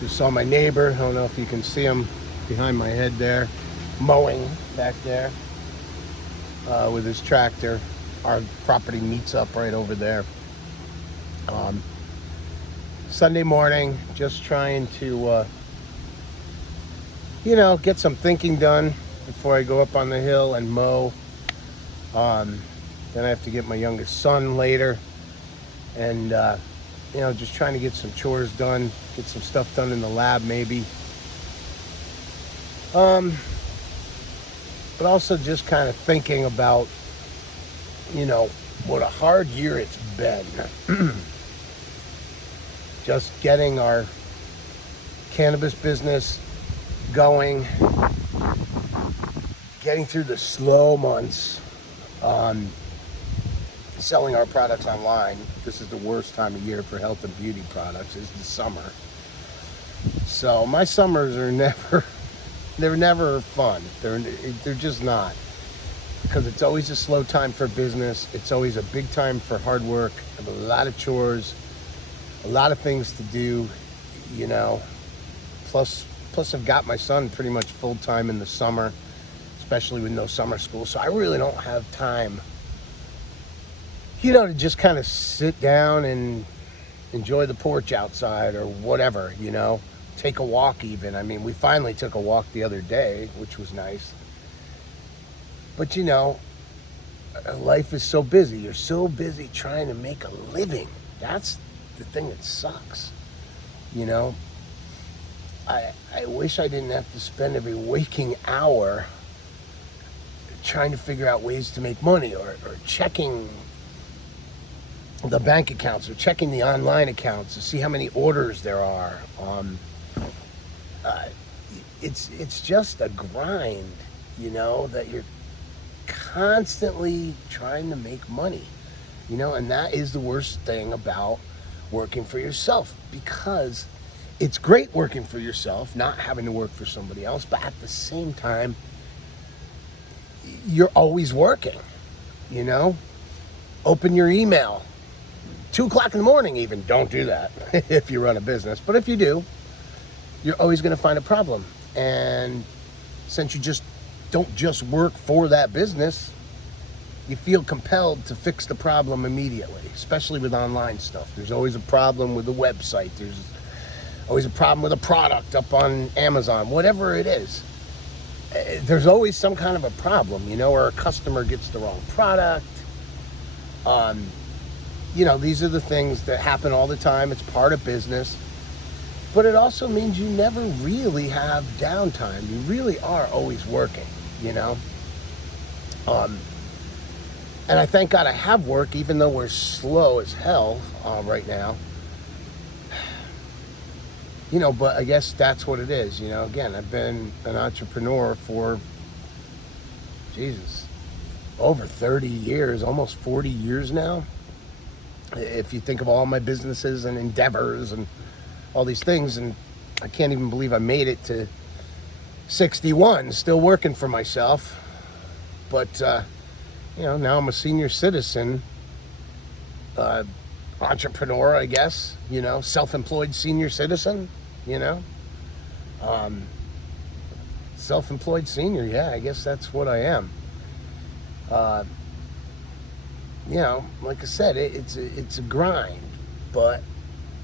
Just saw my neighbor. I don't know if you can see him behind my head there, mowing back there with his tractor. Our property meets up right over there. Sunday morning, just trying to, get some thinking done before I go up on the hill and mow. Then I have to get my youngest son later. And, just trying to get some chores done, get some stuff done in the lab maybe. But also just kind of thinking about, what a hard year it's been. Just getting our cannabis business going, getting through the slow months, selling our products online. This is the worst time of year for health and beauty products, is the summer. So my summers are they're never fun. They're just not. Because it's always a slow time for business. It's always a big time for hard work. I have a lot of chores, a lot of things to do, Plus I've got my son pretty much full time in the summer, especially with no summer school. So I really don't have time, to just kind of sit down and enjoy the porch outside or whatever, take a walk even. I mean, we finally took a walk the other day, which was nice. But life is so busy. You're so busy trying to make a living. That's the thing that sucks. I wish I didn't have to spend every waking hour trying to figure out ways to make money or checking the bank accounts or checking the online accounts to see how many orders there are. It's just a grind, that you're constantly trying to make money, and that is the worst thing about working for yourself, because it's great working for yourself, not having to work for somebody else, but at the same time, you're always working, Open your email, 2 o'clock in the morning even. Don't do that if you run a business, but if you do, you're always going to find a problem. And since you don't just work for that business, you feel compelled to fix the problem immediately, especially with online stuff. There's always a problem with the website. There's always a problem with a product up on Amazon, whatever it is. There's always some kind of a problem, or a customer gets the wrong product. These are the things that happen all the time. It's part of business. But it also means you never really have downtime. You really are always working, And I thank God I have work, even though we're slow as hell right now. But I guess that's what it is. Again, I've been an entrepreneur for, over 30 years, almost 40 years now. If you think of all my businesses and endeavors and all these things, and I can't even believe I made it to 61, still working for myself. But, now I'm a senior citizen, entrepreneur, I guess, self-employed senior citizen, self-employed senior. Yeah, I guess that's what I am. Like I said, it's a grind, but,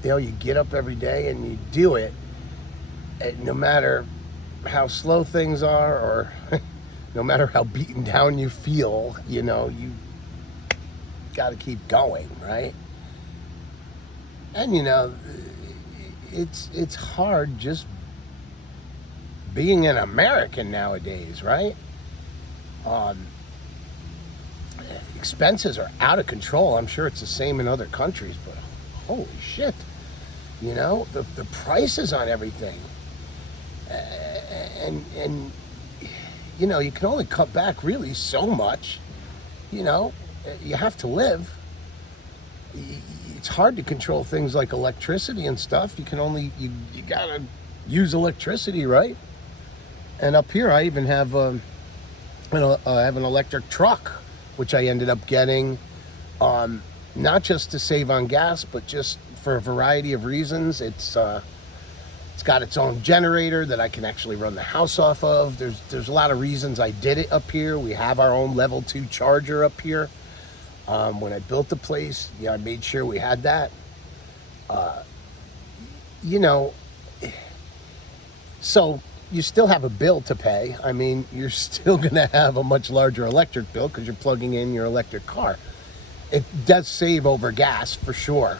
you get up every day and you do it, no matter how slow things are or no matter how beaten down you feel, you got to keep going, right? And, it's hard just being an American nowadays, right? Expenses are out of control. I'm sure it's the same in other countries, but holy shit, the prices on everything. And you can only cut back really so much. You have to live. It's hard to control things like electricity and stuff. You gotta use electricity, right? And up here, I even have I have an electric truck, which I ended up getting, not just to save on gas, but just for a variety of reasons. It's It's got its own generator that I can actually run the house off of. There's a lot of reasons I did it up here. We have our own level 2 charger up here. When I built the place, I made sure we had that. You know, so you still have a bill to pay. I mean, you're still going to have a much larger electric bill because you're plugging in your electric car. It does save over gas for sure.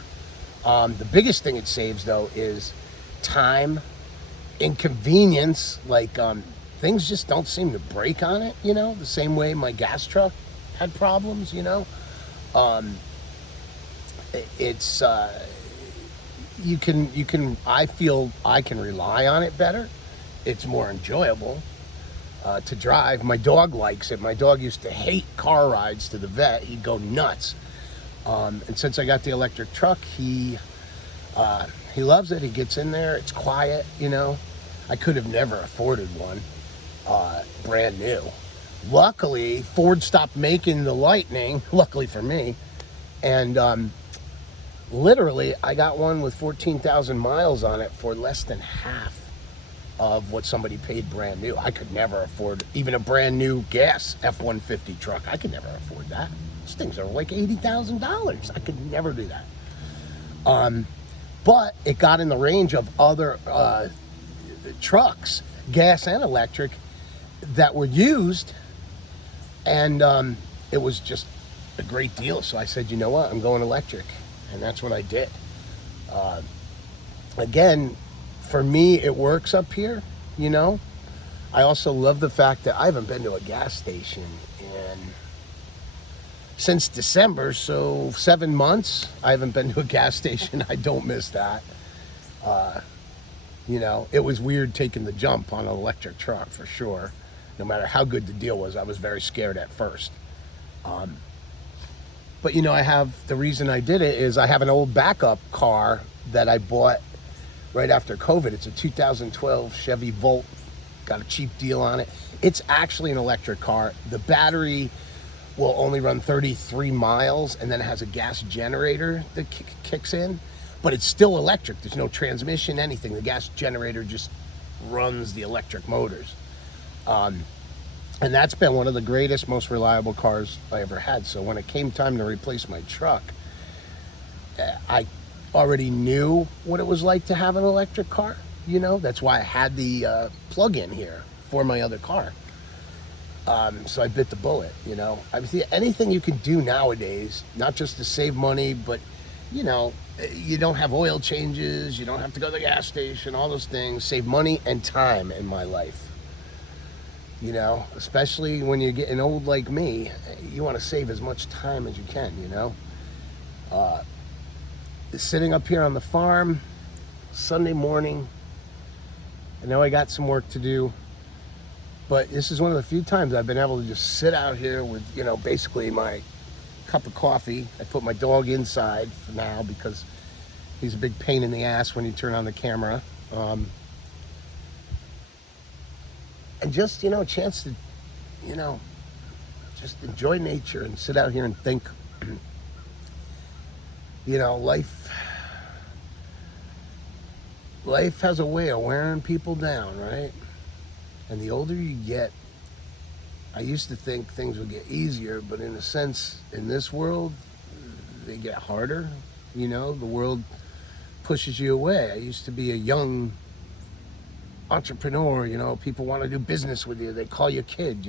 The biggest thing it saves, though, is time, inconvenience. Like, things just don't seem to break on it, the same way my gas truck had problems, It's, I feel I can rely on it better. It's more enjoyable to drive. My dog likes it. My dog used to hate car rides to the vet. He'd go nuts. And since I got the electric truck, he loves it. He gets in there. It's quiet, I could have never afforded one brand new. Luckily, Ford stopped making the Lightning, luckily for me. And literally, I got one with 14,000 miles on it for less than half of what somebody paid brand new. I could never afford even a brand new gas F-150 truck. I could never afford that. These things are like $80,000. I could never do that. But it got in the range of other trucks, gas and electric, that were used, and it was just a great deal. So I said, you know what, I'm going electric, and that's what I did. Again, for me, it works up here, I also love the fact that I haven't been to a gas station since December, so 7 months. I haven't been to a gas station. I don't miss that. It was weird taking the jump on an electric truck for sure. No matter how good the deal was, I was very scared at first. But the reason I did it is I have an old backup car that I bought right after COVID. It's a 2012 Chevy Volt. Got a cheap deal on it. It's actually an electric car. The battery will only run 33 miles, and then it has a gas generator that kicks in, but it's still electric. There's no transmission, anything. The gas generator just runs the electric motors. And that's been one of the greatest, most reliable cars I ever had. So when it came time to replace my truck, I already knew what it was like to have an electric car. That's why I had the plug-in here for my other car. So I bit the bullet, I mean, anything you can do nowadays, not just to save money, but, you don't have oil changes, you don't have to go to the gas station, all those things, save money and time in my life. Especially when you're getting old like me, you want to save as much time as you can, Sitting up here on the farm, Sunday morning, I know I got some work to do, but this is one of the few times I've been able to just sit out here with, basically my cup of coffee. I put my dog inside for now because he's a big pain in the ass when you turn on the camera. And just, a chance to, just enjoy nature and sit out here and think. Life has a way of wearing people down, right? And the older you get, I used to think things would get easier, but in a sense, in this world, they get harder. The world pushes you away. I used to be a young entrepreneur, people want to do business with you. They call you kid,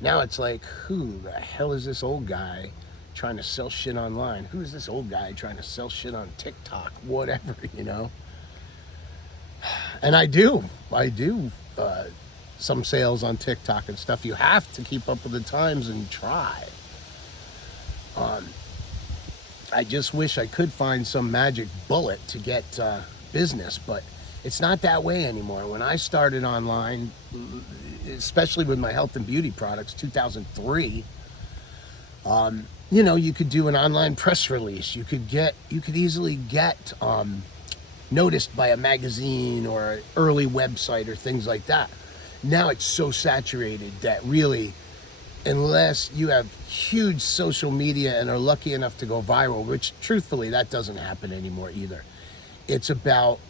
Now it's like, who the hell is this old guy trying to sell shit online? Who is this old guy trying to sell shit on TikTok? Whatever, And I do some sales on TikTok and stuff. You have to keep up with the times and try. I just wish I could find some magic bullet to get business, but it's not that way anymore. When I started online, especially with my health and beauty products, 2003, you could do an online press release. You could easily get noticed by a magazine or an early website or things like that. Now it's so saturated that really, unless you have huge social media and are lucky enough to go viral, which truthfully, that doesn't happen anymore either. It's about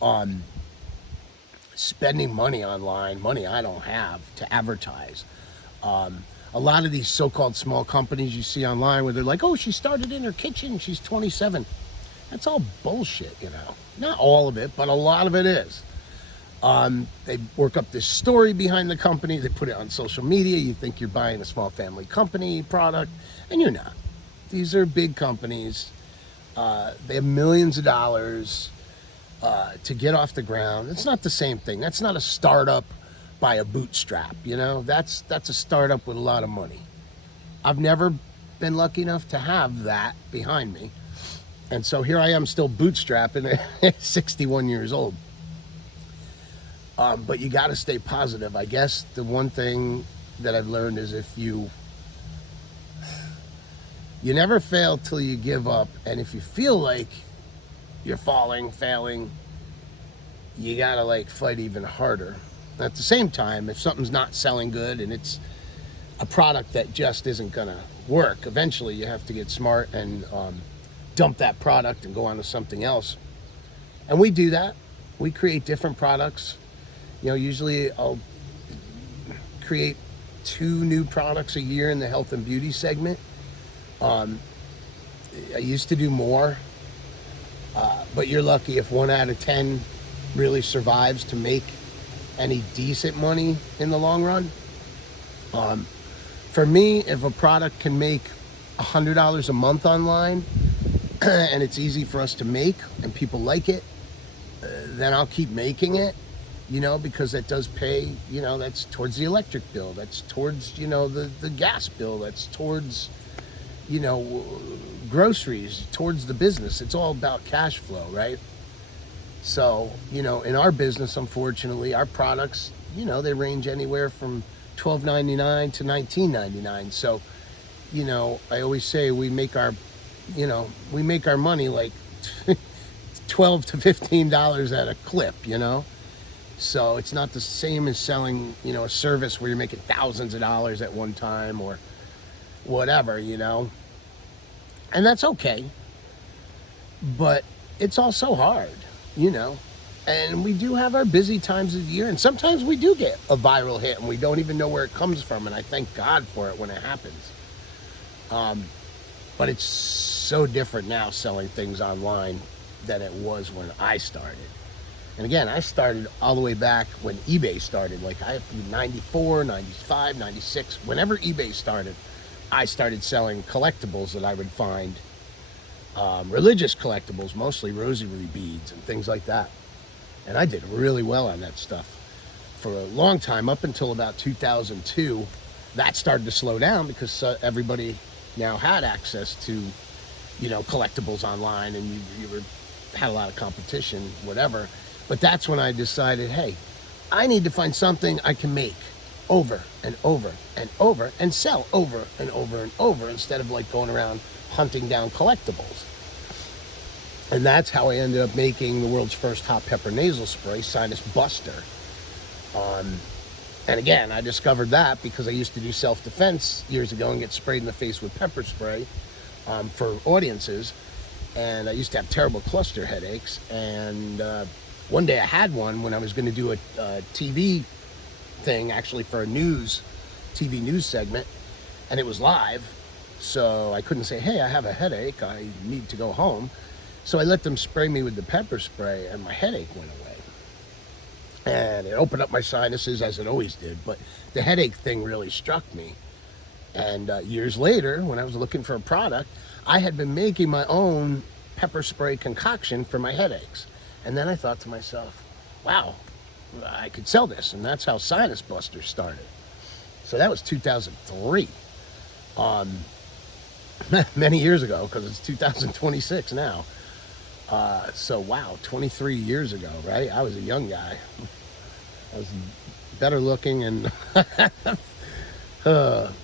spending money online, money I don't have, to advertise. A lot of these so-called small companies you see online where they're like, oh, she started in her kitchen, she's 27. That's all bullshit, you know. Not all of it, but a lot of it is. They work up this story behind the company. They put it on social media. You think you're buying a small family company product, and you're not. These are big companies. They have millions of dollars to get off the ground. It's not the same thing. That's not a startup by a bootstrap, you know. That's a startup with a lot of money. I've never been lucky enough to have that behind me. And so here I am still bootstrapping at 61 years old. But you got to stay positive. I guess the one thing that I've learned is if you never fail till you give up. And if you feel like you're failing, you got to like fight even harder. At the same time, if something's not selling good and it's a product that just isn't going to work, eventually you have to get smart and dump that product and go on to something else. And we do that. We create different products. You know, usually I'll create 2 new products a year in the health and beauty segment. I used to do more, but you're lucky if 1 out of 10 really survives to make any decent money in the long run. For me, if a product can make $100 a month online and it's easy for us to make and people like it, then I'll keep making it, you know, because that does pay, you know, that's towards the electric bill, that's towards, you know, the gas bill, that's towards, you know, groceries, towards the business. It's all about cash flow, right? So, you know, in our business, unfortunately, our products, you know, they range anywhere from $12.99 to $19.99. So, you know, I always say we make our money like $12 to $15 at a clip, you know? So it's not the same as selling, you know, a service where you're making thousands of dollars at one time or whatever, you know? And that's okay. But it's also hard, you know? And we do have our busy times of the year, and sometimes we do get a viral hit and we don't even know where it comes from, and I thank God for it when it happens. But it's so different now selling things online than it was when I started. And again, I started all the way back when eBay started, like 94, 95, 96. Whenever eBay started, I started selling collectibles that I would find, religious collectibles, mostly rosary beads and things like that. And I did really well on that stuff for a long time, up until about 2002. That started to slow down because everybody now had access to, you know, collectibles online, and you had a lot of competition, whatever. But that's when I decided, hey, I need to find something I can make over and over and over and sell over and over and over, instead of like going around hunting down collectibles. And that's how I ended up making the world's first hot pepper nasal spray, Sinus Buster. And again, I discovered that because I used to do self-defense years ago and get sprayed in the face with pepper spray for audiences. And I used to have terrible cluster headaches. And one day I had one when I was going to do a TV thing, actually for a TV news segment, and it was live. So I couldn't say, hey, I have a headache, I need to go home. So I let them spray me with the pepper spray, and my headache went away. And it opened up my sinuses, as it always did, but the headache thing really struck me. And years later, when I was looking for a product, I had been making my own pepper spray concoction for my headaches. And then I thought to myself, wow, I could sell this. And that's how Sinus Buster started. So that was 2003. Many years ago, because it's 2026 now. So wow, 23 years ago, right? I was a young guy. I was better looking, and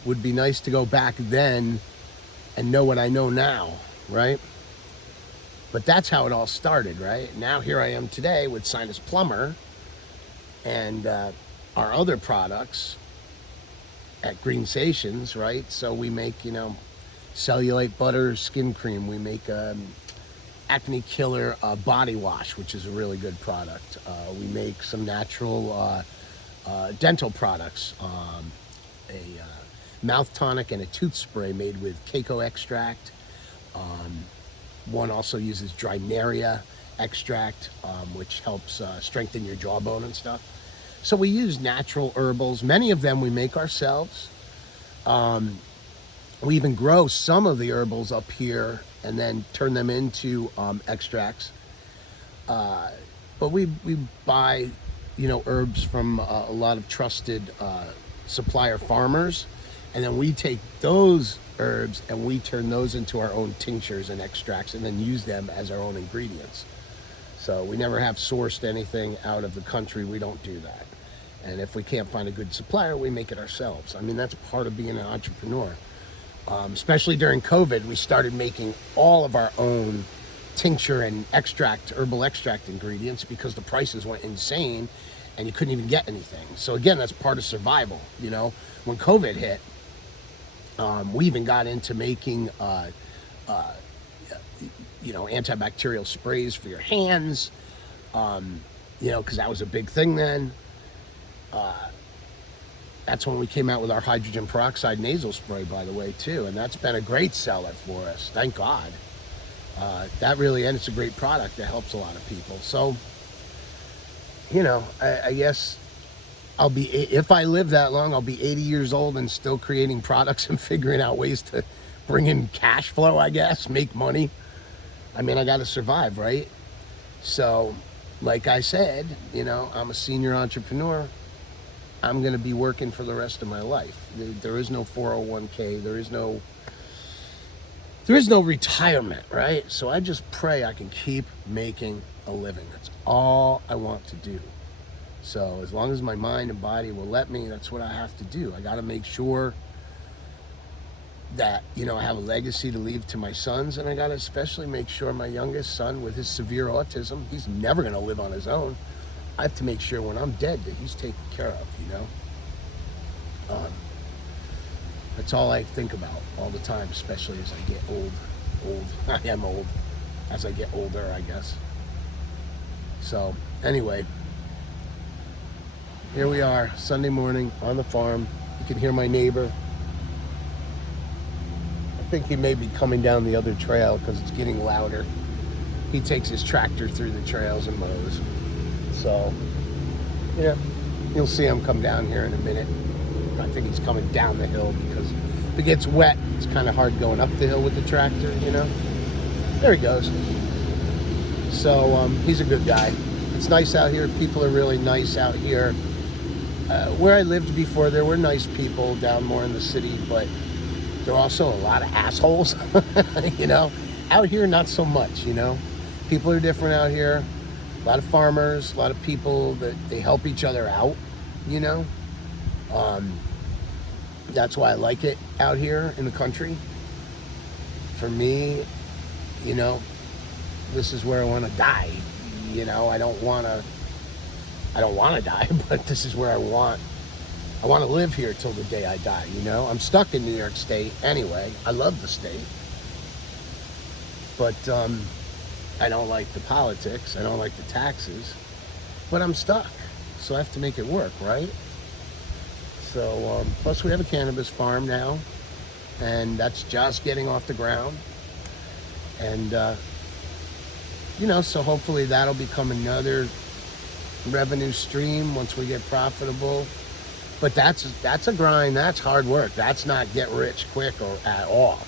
would be nice to go back then and know what I know now, right? But that's how it all started, right? Now here I am today with Sinus Plumber and our other products at Green Stations, right? So we make, you know, cellulite butter skin cream. We make acne killer body wash, which is a really good product. We make some natural dental products, a mouth tonic and a tooth spray made with Keiko extract. One also uses Drynaria extract, which helps strengthen your jawbone and stuff. So we use natural herbals. Many of them we make ourselves. We even grow some of the herbals up here and then turn them into extracts. But we buy, herbs from a lot of trusted supplier farmers, and then we take those herbs and we turn those into our own tinctures and extracts and then use them as our own ingredients. So we never have sourced anything out of the country. We don't do that. And if we can't find a good supplier, we make it ourselves. I mean, that's part of being an entrepreneur. Especially during COVID, we started making all of our own tincture and herbal extract ingredients because the prices went insane and you couldn't even get anything. So again, that's part of survival. When COVID hit, we even got into making antibacterial sprays for your hands, because that was a big thing then. That's when we came out with our hydrogen peroxide nasal spray, by the way, too. And that's been a great seller for us, thank God. And it's a great product that helps a lot of people. So, I guess if I live that long, I'll be 80 years old and still creating products and figuring out ways to bring in cash flow, I guess, make money. I mean, I got to survive, right? So, like I said, I'm a senior entrepreneur. I'm going to be working for the rest of my life. There is no 401k. There is no retirement, right? So I just pray I can keep making a living. That's all I want to do. So as long as my mind and body will let me, that's what I have to do. I got to make sure that, I have a legacy to leave to my sons, and I got to especially make sure my youngest son with his severe autism, he's never going to live on his own. I have to make sure when I'm dead that he's taken care of, That's all I think about all the time, especially as I get old. I am old as I get older, I guess. So, anyway, here we are, Sunday morning on the farm. You can hear my neighbor. I think he may be coming down the other trail because it's getting louder. He takes his tractor through the trails and mows. So, you'll see him come down here in a minute. I think he's coming down the hill because if it gets wet, it's kind of hard going up the hill with the tractor, There he goes. So, he's a good guy. It's nice out here. People are really nice out here. Where I lived before, there were nice people down more in the city, but there are also a lot of assholes, Out here, not so much, People are different out here. A lot of farmers, a lot of people that they help each other out, That's why I like it out here in the country. For me, this is where I want to die. I don't want to die, but this is where I want to live here till the day I die, I'm stuck in New York State anyway. I love the state. But I don't like the politics. I don't like the taxes. But I'm stuck. So I have to make it work, right? So, plus we have a cannabis farm now. And that's just getting off the ground. And, so hopefully that'll become another revenue stream once we get profitable. But that's a grind. That's hard work. That's not get rich quick or at all.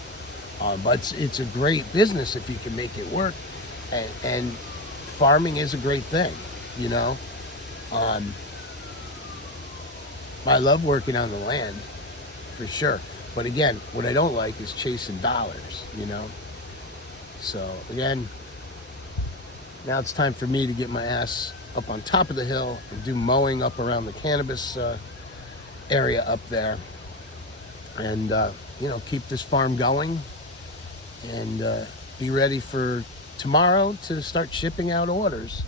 But it's a great business if you can make it work. And farming is a great thing, I love working on the land, for sure. But again, what I don't like is chasing dollars, So again, now it's time for me to get my ass up on top of the hill and do mowing up around the cannabis area up there. And, keep this farm going and be ready for tomorrow to start shipping out orders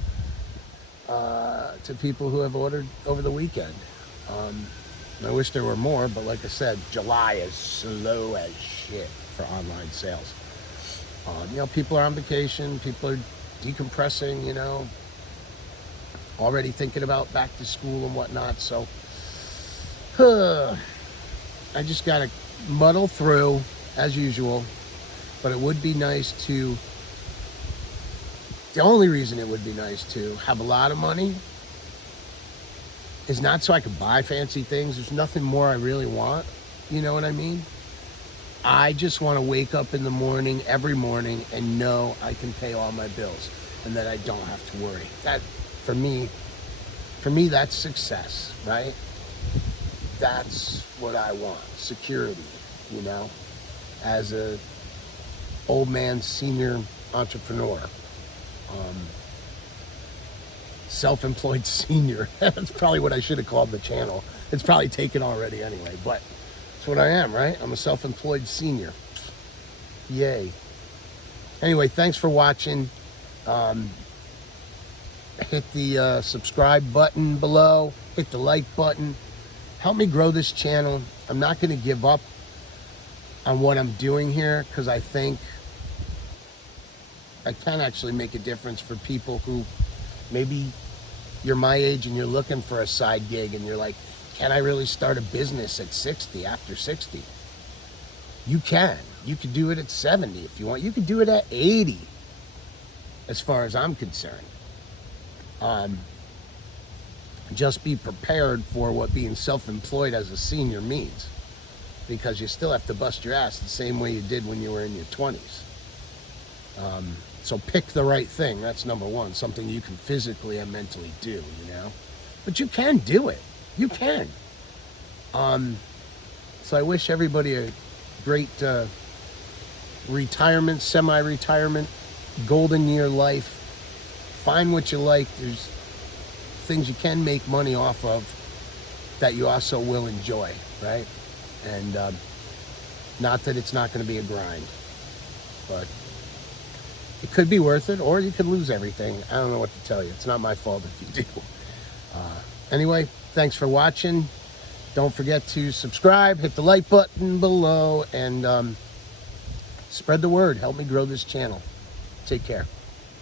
to people who have ordered over the weekend. I wish there were more, but like I said, July is slow as shit for online sales. People are on vacation, people are decompressing, already thinking about back to school and whatnot. So I just got to muddle through as usual. But it would be nice to, the only reason it would be nice to have a lot of money is not so I could buy fancy things. There's nothing more I really want. You know what I mean? I just want to wake up in the morning, every morning, and know I can pay all my bills and that I don't have to worry. That, for me, that's success, right? That's what I want. Security, as a old man senior entrepreneur. Self-employed senior. That's probably what I should have called the channel. It's probably taken already anyway, but that's what I am, right? I'm a self-employed senior. Yay. Anyway, thanks for watching. Hit the subscribe button below. Hit the like button. Help me grow this channel. I'm not going to give up on what I'm doing here because I think I can actually make a difference for people who maybe you're my age and you're looking for a side gig and you're like, can I really start a business at 60, after 60? You can. You could do it at 70 if you want. You could do it at 80, as far as I'm concerned. Just be prepared for what being self-employed as a senior means, because you still have to bust your ass the same way you did when you were in your 20s. So pick the right thing. That's number one. Something you can physically and mentally do, But you can do it. You can. So I wish everybody a great retirement, semi-retirement, golden year life. Find what you like. There's things you can make money off of that you also will enjoy, right? And not that it's not going to be a grind, but it could be worth it, or you could lose everything. I don't know what to tell you. It's not my fault if you do. Anyway, thanks for watching. Don't forget to subscribe, hit the like button below, and spread the word. Help me grow this channel. Take care.